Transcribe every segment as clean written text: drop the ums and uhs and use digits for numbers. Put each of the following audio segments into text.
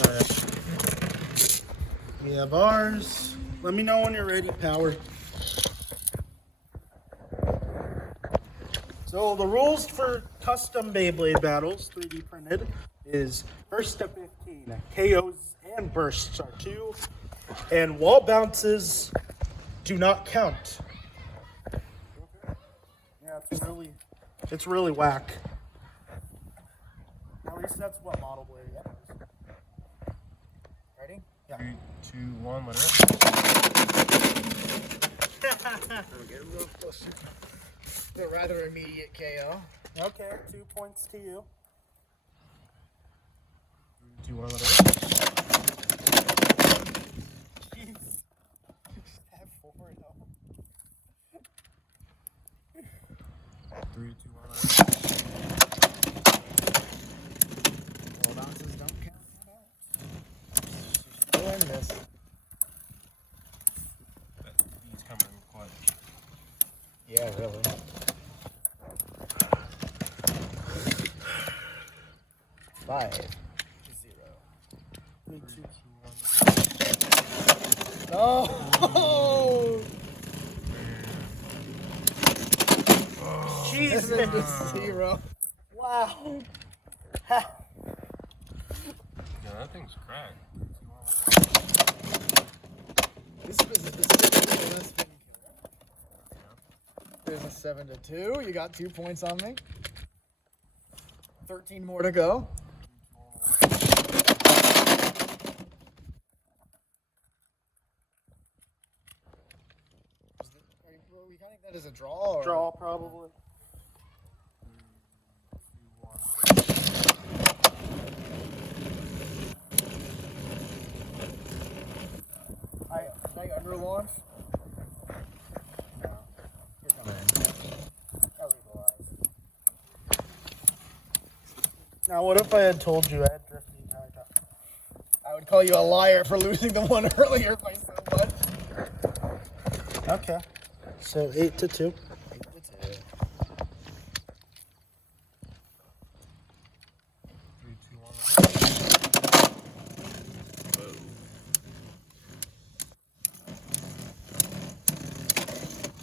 Alright. We have ours. Let me know when you're ready, Power. So the rules for custom Beyblade battles, 3D printed, is first to 15. KOs and bursts are 2, and wall bounces do not count. Yeah, it's really whack. At least that's what Model Blade is. Ready? Yeah. 3, 2, 1, let it A rather immediate KO. Okay, 2 points to you. 3, 2, 1, let it Jeez. Have 4 now. 3, 2, 1, let it Wall bounces don't count. Still in this. He's coming in clutch. Yeah, really. Five. 0. 3, 2, 1. Oh! Jesus! 0. Wow. Yeah, that thing's cracked. This is There's a 7 to 2. You got 2 points on me. 13 more to go. We kind of think that is a draw? Or? Draw, probably. 3, 2, 1. Did I under launch? No. You're coming in. Now, what if I had told you I had drift the entire time? I would call you a liar for losing the one earlier by so much. Okay. So 8 to 2. 8 to 2.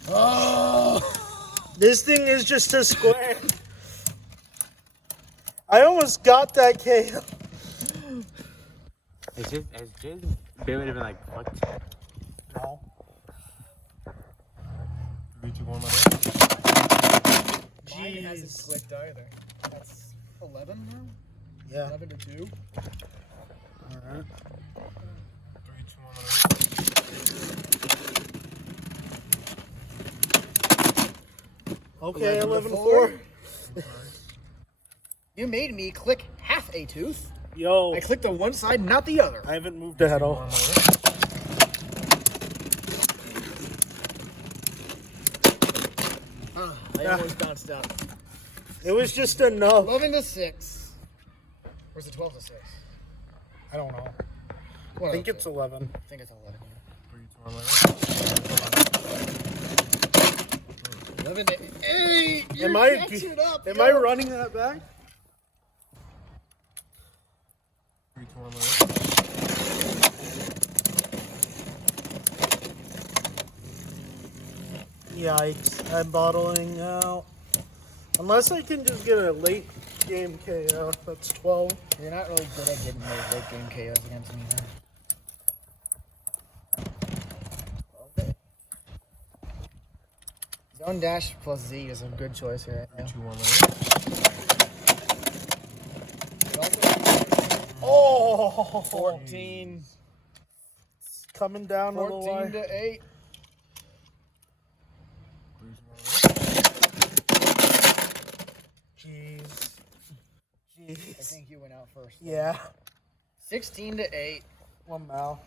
Oh! This thing is just a square. I almost got that KO. Has Beyblade been like fucked? No. 3, 2, 1, let it Mine hasn't clicked either. That's 11 now? Yeah. 11 to 2. Alright. 3, 2, 1, let it Okay, 11 to 4. 4. You made me click half a tooth. Yo. I clicked on one side, not the other. I haven't moved ahead all. I almost bounced out. It was just enough. 11 to 6. Or is it 12 to 6? I don't know. One I think of it's those 11. I think it's 11. 3, 2, 1, let it 11 to 8. You're Am I catching it up. Am I running that back? 3, 2, 1, let it Yikes. I'm bottling out. Unless I can just get a late game KO. That's 12. You're not really good at getting those late game KOs against me, huh? Okay. Zone dash plus Z is a good choice here. 3, 2, 1, let it Oh! 14. It's coming down a little 14 wire. to 8. Jeez. I Jeez. think you went out first. Yeah. 16 to 8. One mouth.